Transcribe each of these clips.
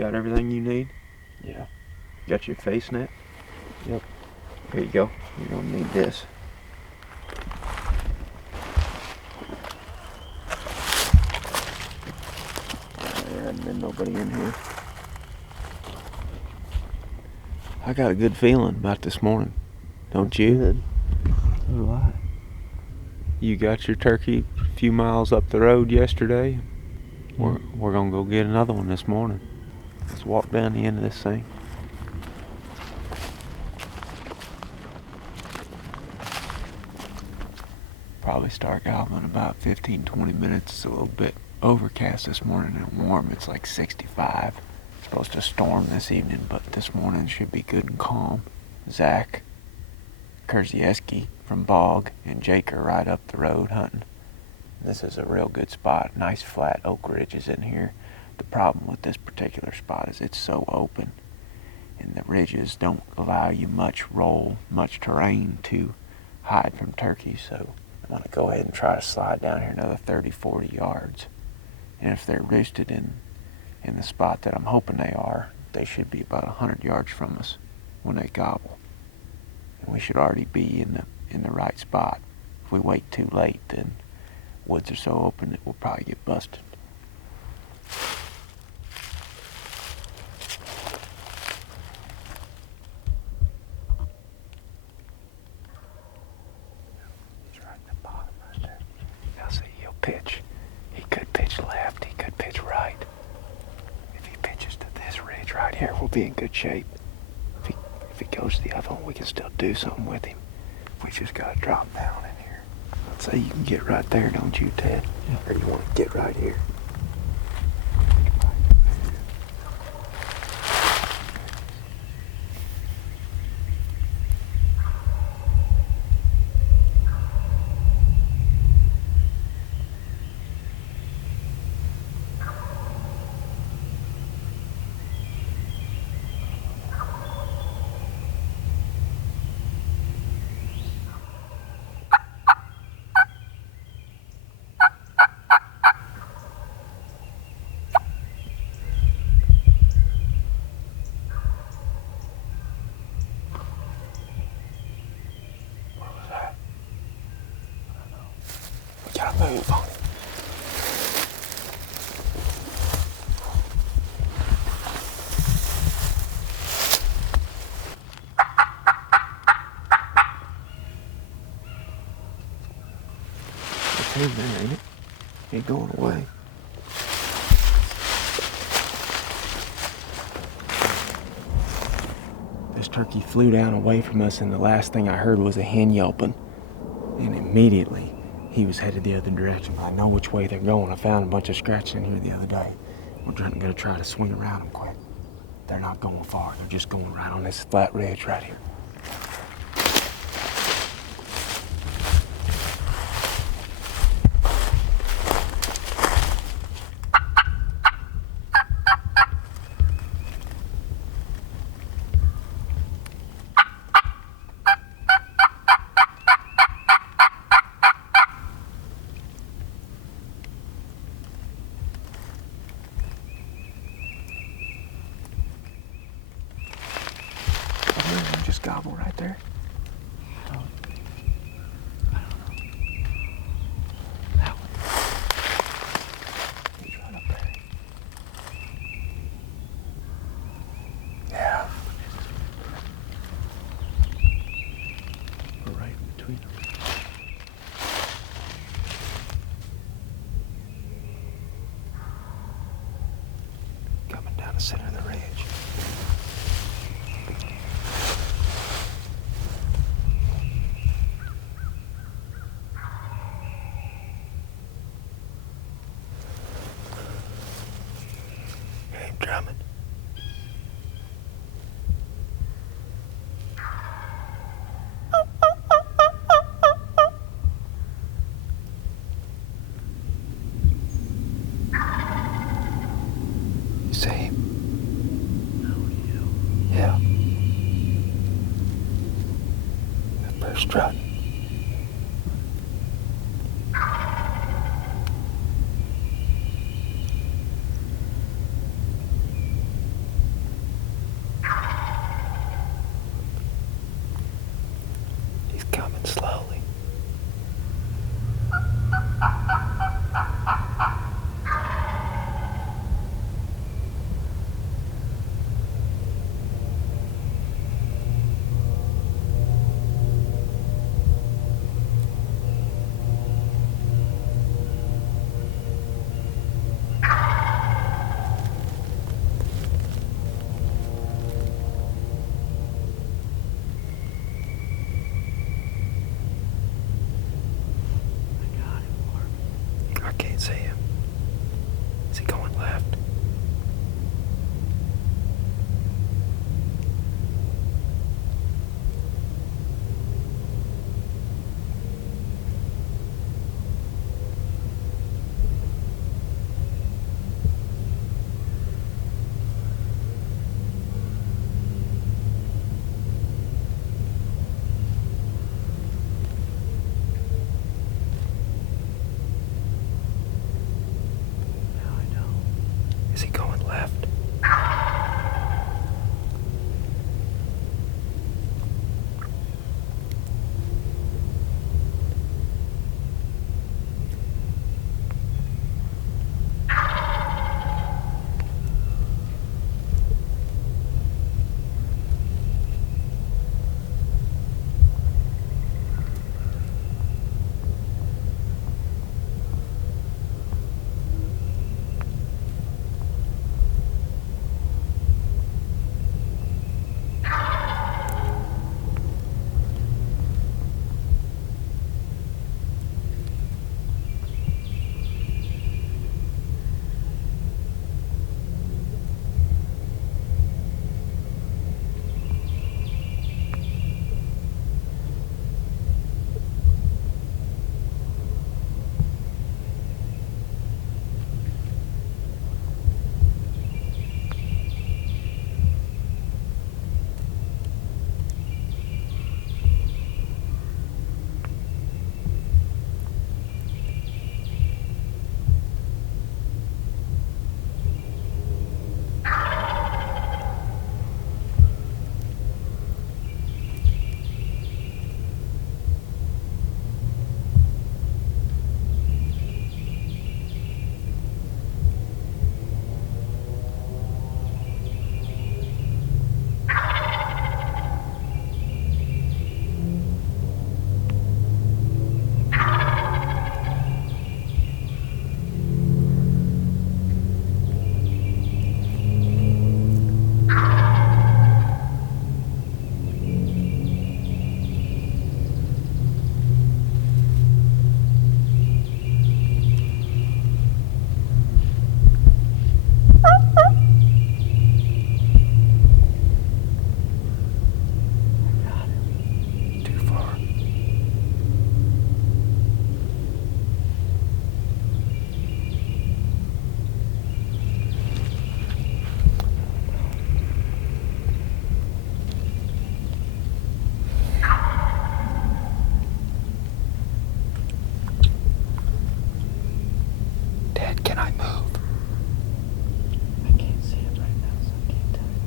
got everything you need? Yeah. Got your face net? Yep. Here you go. You're gonna need this. There hasn't been nobody in here. I got a good feeling about this morning. Don't you? Good. So do I. You got your turkey a few miles up the road yesterday. We're gonna go get another one this morning. Let's walk down the end of this thing. Probably start gobbling about 15-20 minutes. It's a little bit overcast this morning and warm. It's like 65. It's supposed to storm this evening, but this morning should be good and calm. Zach Kersieski from Bog and Jake are right up the road hunting. This is a real good spot. Nice flat oak ridges in here. The problem with this particular spot is it's so open, and the ridges don't allow you much terrain to hide from turkeys. So I'm going to go ahead and try to slide down here another 30-40 yards. And if they're roosted in the spot that I'm hoping they are, they should be about 100 yards from us when they gobble. And we should already be in the right spot. If we wait too late, then woods are so open that we'll probably get busted. He's right in the bottom right there. Now see, he'll pitch. He could pitch left, he could pitch right. If he pitches to this ridge right here, we'll be in good shape. If he goes to the other one, we can still do something with him. We just gotta drop down in here. I'd say you can get right there, don't you, Ted? Yeah. Or you want to get right here? Gotta move on him. It's him there, ain't it? Ain't going away. This turkey flew down away from us, and the last thing I heard was a hen yelping. And immediately, he was headed the other direction. I know which way they're going. I found a bunch of scratches in here the other day. We're gonna try to swing around them quick. They're not going far. They're just going right on this flat ridge right here. Just gobble right there. I don't know. That one. He's right up there. Yeah. We're right in between them. Coming down the center of the ridge. Drumming. You see him? No, Yeah. That bird's strutting. can't see him. Is he going left? Is he going left? Can I move? I can't see it right now, so I can't tell you.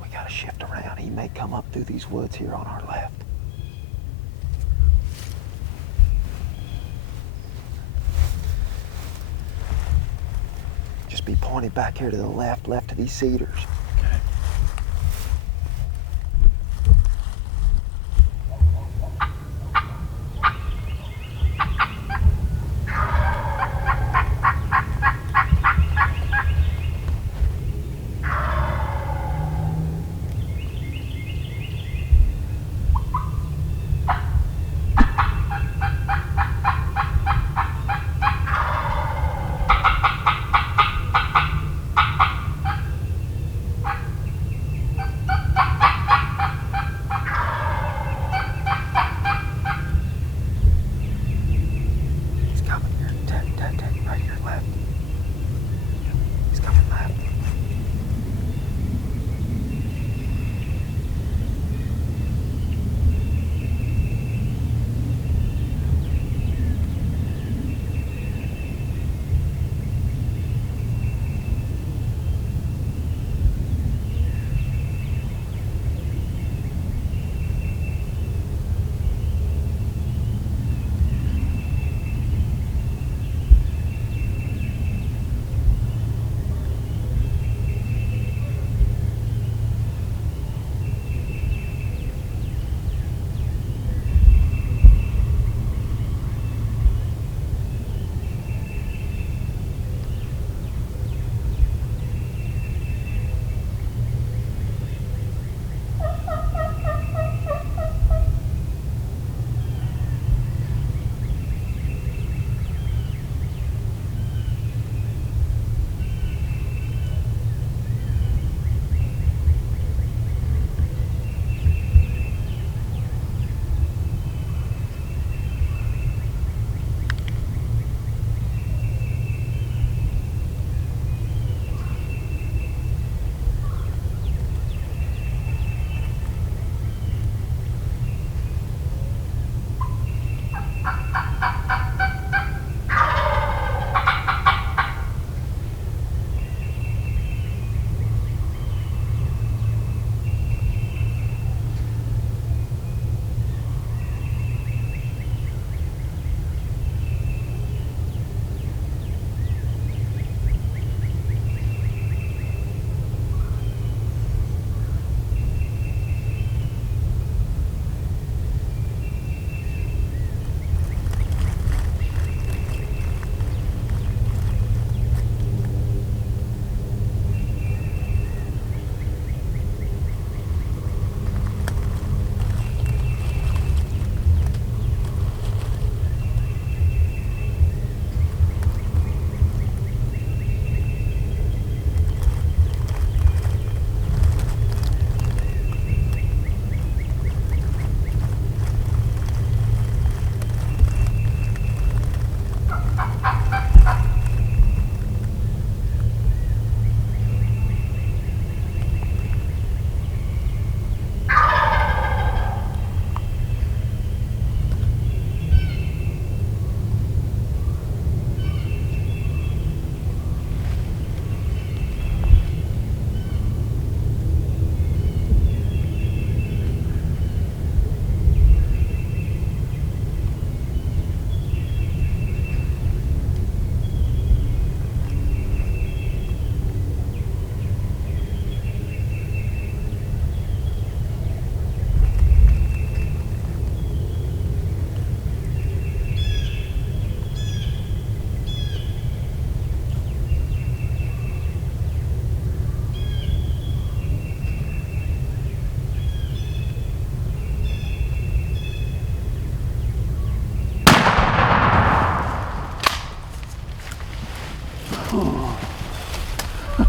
We gotta shift around. He may come up through these woods here on our left. Just be pointed back here to the left to these cedars. Okay.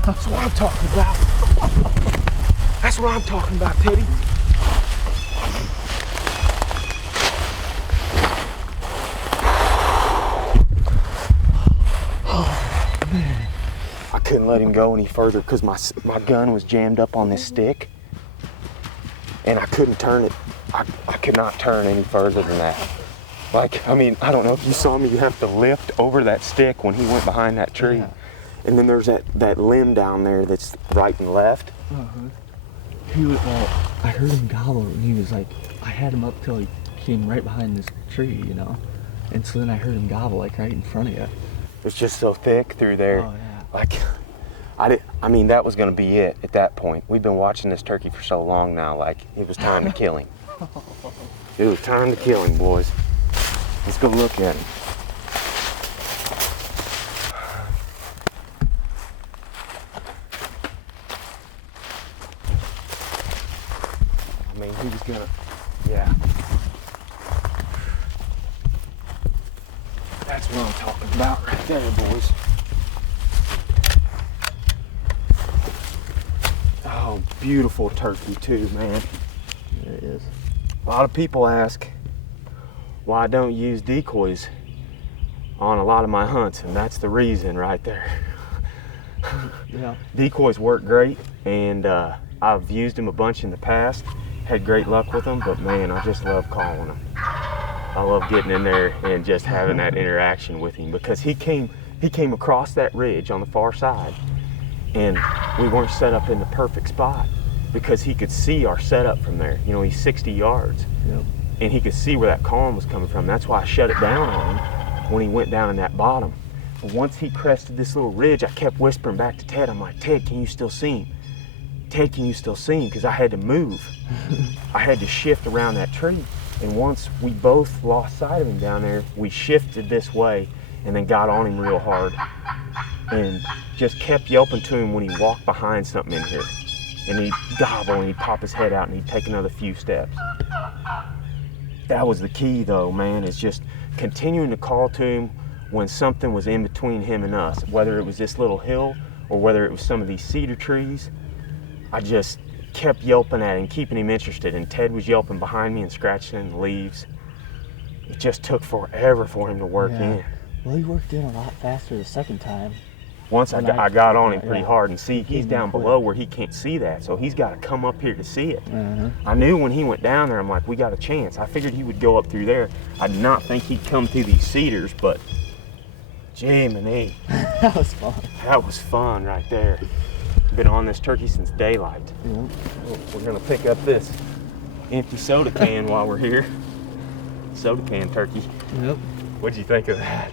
That's what I'm talking about. That's what I'm talking about, Teddy. Oh, man. I couldn't let him go any further because my gun was jammed up on this stick. And I couldn't turn it. I could not turn any further than that. Like, I mean, I don't know if you saw me, you have to lift over that stick when he went behind that tree. Yeah. And then there's that limb down there that's right and left. He was, I heard him gobble and he was like, I had him up till he came right behind this tree, you know? And so then I heard him gobble like right in front of you. It's just so thick through there. Oh, yeah. Like, I mean, that was gonna be it at that point. We've been watching this turkey for so long now, like, it was time to kill him. It was time to kill him, boys. Let's go look at him. I mean, he was gonna, yeah. That's what I'm talking about right there, boys. Oh, beautiful turkey too, man. There it is. A lot of people ask why I don't use decoys on a lot of my hunts, and that's the reason right there. Yeah. Decoys work great, and I've used them a bunch in the past, had great luck with them, but man, I just love calling them. I love getting in there and just having that interaction with him, because he came across that ridge on the far side, and we weren't set up in the perfect spot because he could see our setup from there. You know, he's 60 yards. Yep. And he could see where that column was coming from. That's why I shut it down on him when he went down in that bottom. But once he crested this little ridge, I kept whispering back to Ted. I'm like, Ted, can you still see him? Ted, can you still see him? Because I had to move. I had to shift around that tree. And once we both lost sight of him down there, we shifted this way and then got on him real hard and just kept yelping to him when he walked behind something in here. And he'd gobble and he'd pop his head out and he'd take another few steps. That was the key though, man, is just continuing to call to him when something was in between him and us, whether it was this little hill or whether it was some of these cedar trees. I just kept yelping at him, keeping him interested, and Ted was yelping behind me and scratching in the leaves. It just took forever for him to work in. Well, he worked in a lot faster the second time. Once I got on him pretty hard, and see, he's down below where he can't see that, so he's got to come up here to see it. I knew when he went down there, I'm like, we got a chance. I figured he would go up through there. I did not think he'd come through these cedars, but Jiminy. That was fun. That was fun right there. Been on this turkey since daylight. Yep. We're gonna pick up this empty soda can while we're here. Soda can turkey. Yep. What'd you think of that?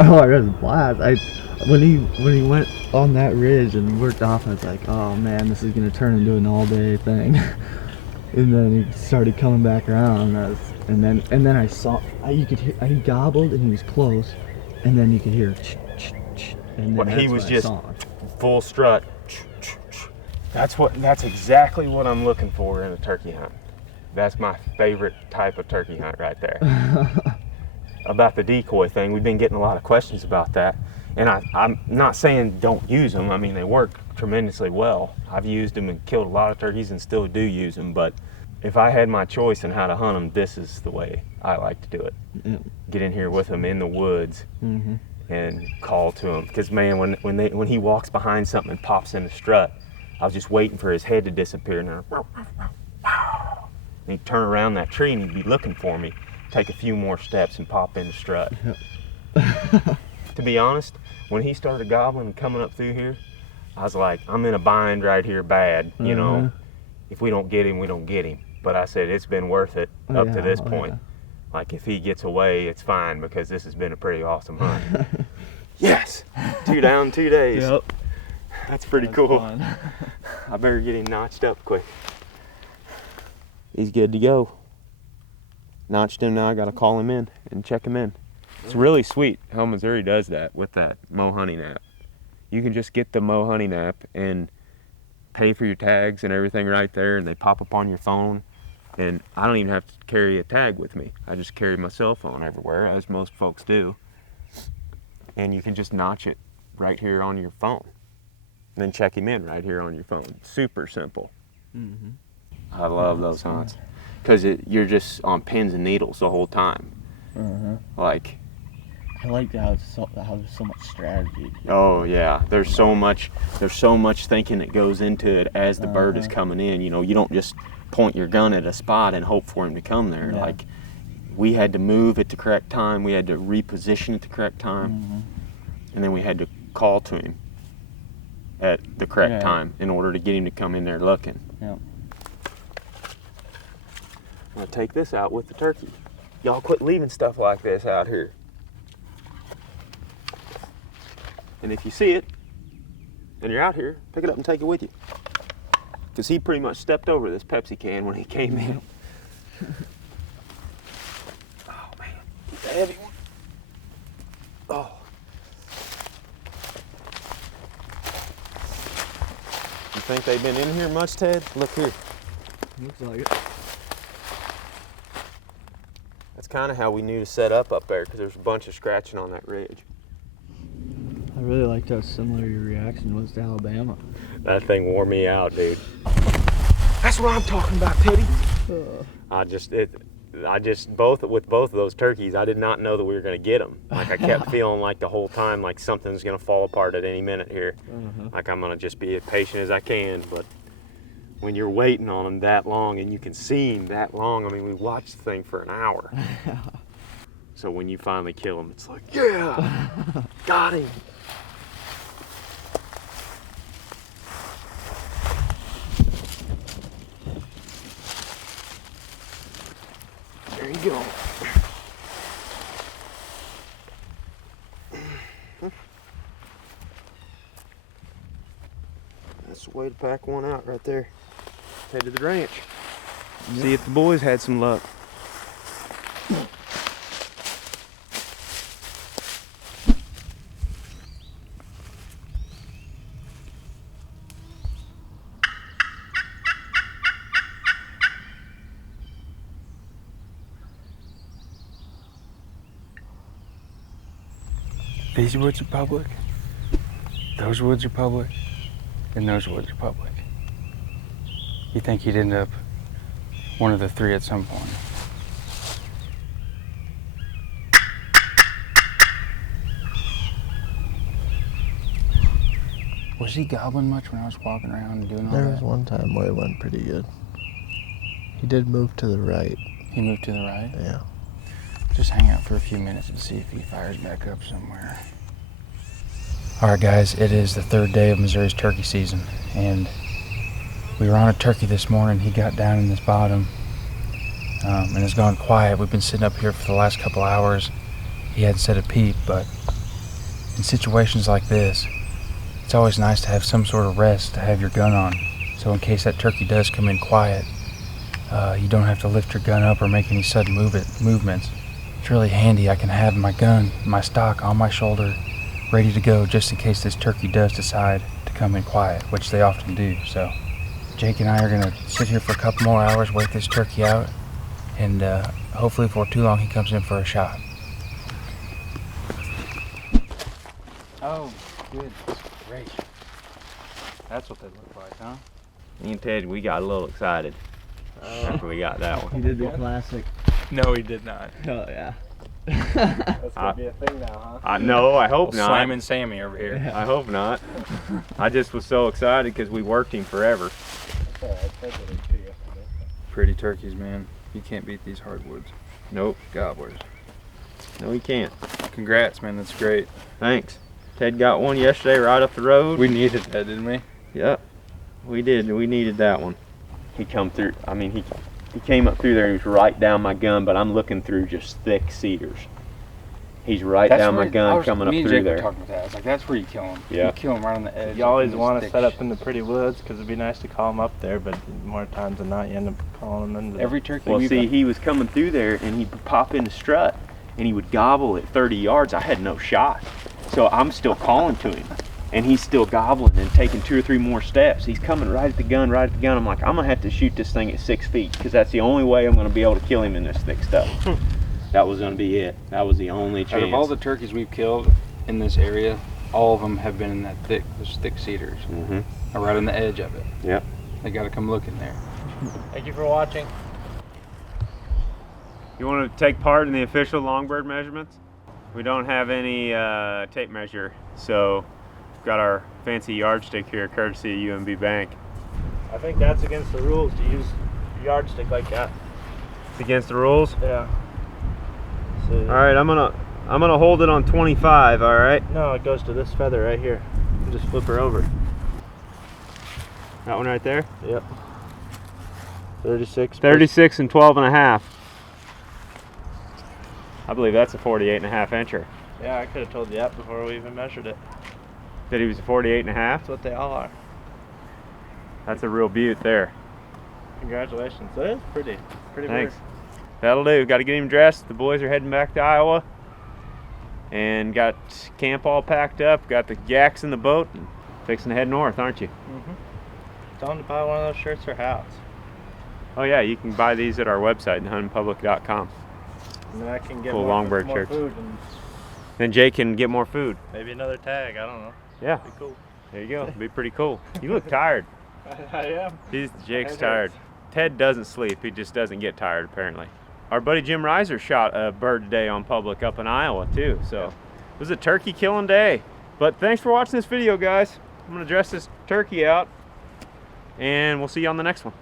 Oh, it was a blast. When he went on that ridge and worked off, I was like, oh man, this is gonna turn into an all-day thing. And then he started coming back around, and then I saw you could hear, he gobbled and he was close, and then you could hear and then he was just full strut. That's exactly what I'm looking for in a turkey hunt. That's my favorite type of turkey hunt right there. About the decoy thing, we've been getting a lot of questions about that. And I'm not saying don't use them. I mean, they work tremendously well. I've used them and killed a lot of turkeys and still do use them. But if I had my choice in how to hunt them, this is the way I like to do it. Yep. Get in here with them in the woods and call to him. Because man, when he walks behind something and pops in the strut, I was just waiting for his head to disappear. And he'd turn around that tree and he'd be looking for me. Take a few more steps and pop in the strut. Yep. To be honest, when he started gobbling and coming up through here, I was like, I'm in a bind right here bad. You know, if we don't get him, we don't get him. But I said, it's been worth it up to this point. Yeah. Like, if he gets away, it's fine, because this has been a pretty awesome hunt. Yes, 2 down, 2 days. Yep. That's pretty cool. Fun. I better get him notched up quick. He's good to go. Notched him now, I gotta call him in and check him in. It's really sweet how Missouri does that with that Mo Honey app. You can just get the Mo Honey app and pay for your tags and everything right there, and they pop up on your phone. And I don't even have to carry a tag with me. I just carry my cell phone everywhere, as most folks do. And you can just notch it right here on your phone. and then check him in right here on your phone. Super simple. Mm-hmm. I love those hunts because you're just on pins and needles the whole time. Like, I like how there's so much strategy. oh yeah, there's so much thinking that goes into it as the bird is coming in. You know, you don't just point your gun at a spot and hope for him to come there. Yeah. Like, we had to move at the correct time, we had to reposition at the correct time, and then we had to call to him at the correct time in order to get him to come in there looking. Yep. I'm gonna take this out with the turkey. Y'all quit leaving stuff like this out here. And if you see it, and you're out here, pick it up and take it with you. Because he pretty much stepped over this Pepsi can when he came in. Oh man, it's a heavy one. Oh. You think they've been in here much, Ted? Look here. Looks like it. That's kind of how we knew to set up there, because there's a bunch of scratching on that ridge. I really liked how similar your reaction was to Alabama. That thing wore me out, dude. That's what I'm talking about, Teddy. With both of those turkeys, I did not know that we were going to get them. Like, I kept feeling like the whole time, like something's going to fall apart at any minute here. Like, I'm going to just be as patient as I can. But when you're waiting on them that long and you can see him that long, I mean, we watched the thing for an hour. So when you finally kill him, it's like, yeah, got him. There you go. That's the way to pack one out right there. Head to the ranch. Yep. See if the boys had some luck. These woods are public, those woods are public, and those woods are public. You think he'd end up one of the three at some point. Was he gobbling much when I was walking around and doing all that? There was one time where it went pretty good. He did move to the right. He moved to the right? Yeah. Just hang out for a few minutes and see if he fires back up somewhere. All right, guys, it is the third day of Missouri's turkey season, and we were on a turkey this morning. He got down in this bottom and has gone quiet. We've been sitting up here for the last couple hours. He hadn't said a peep, but in situations like this, it's always nice to have some sort of rest to have your gun on. So in case that turkey does come in quiet, you don't have to lift your gun up or make any sudden movements. It's really handy. I can have my gun, my stock on my shoulder, ready to go just in case this turkey does decide to come in quiet, which they often do. So Jake and I are gonna sit here for a couple more hours, wait this turkey out, and hopefully before too long he comes in for a shot. Oh, goodness gracious. That's what they look like, huh? Me and Ted, we got a little excited after we got that one. He did the classic. No, he did not. Oh, yeah. That's gonna be a thing now, huh? No, I hope not. Simon Sammy over here. Yeah. I hope not. I just was so excited because we worked him forever. Pretty turkeys, man. You can't beat these hardwoods. Nope. Gobblers. No, he can't. Congrats, man. That's great. Thanks. Ted got one yesterday right up the road. We needed that, didn't we? Yep. We did. We needed that one. He come through. I mean, he came up through there. He was right down my gun, but I'm looking through just thick cedars. He's right down my gun coming up through there. Talking about that. I was like, that's where you kill him. Yeah. You kill him right on the edge. You always want to set up in the pretty woods because it'd be nice to call them up there, but more times than not, you end up calling them into Every turkey Well, we've see, got- he was coming through there, and he'd pop in the strut, and he would gobble at 30 yards. I had no shot. So I'm still calling to him, and he's still gobbling and taking 2 or 3 more steps. He's coming right at the gun, right at the gun. I'm like, I'm going to have to shoot this thing at 6 feet because that's the only way I'm going to be able to kill him in this thick stuff. That was going to be it. That was the only chance. Out of all the turkeys we've killed in this area, all of them have been in that thick, those thick cedars, Mm-hmm. right on the edge of it. Yep. They got to come look in there. Thank you for watching. You want to take part in the official longbird measurements? We don't have any tape measure, so we've got our fancy yardstick here, courtesy of UMB Bank. I think that's against the rules to use a yardstick like that. It's against the rules. Yeah. So, All right, I'm gonna hold it on 25. All right. no, it goes to this feather right here. You just flip her over. That one right there. Yep. 36. 36 and 12 and a half. I believe that's a 48 and a half incher. Yeah, I could have told you that before we even measured it. That he was a 48 and a half. That's what they all are. That's a real beaut there. Congratulations. That is pretty Thanks. bird. That'll do. Got to get him dressed. The boys are heading back to Iowa. And got camp all packed up. Got the yaks in the boat. And fixing to head north, aren't you? Tell them to buy one of those shirts or hats. Oh yeah, you can buy these at our website, thehuntingpublic.com. And then I can get Cool more longbird shirts. food and Then Jake can get more food. maybe another tag. I don't know. Yeah, Be cool. there you go. It'd be pretty cool. You look tired. I am. Jake's Head tired. hurts. Ted doesn't sleep. He just doesn't get tired, apparently. Our buddy Jim Reiser shot a bird today on public up in Iowa, too. So it was a turkey killing day. But thanks for watching this video, guys. I'm going to dress this turkey out, and we'll see you on the next one.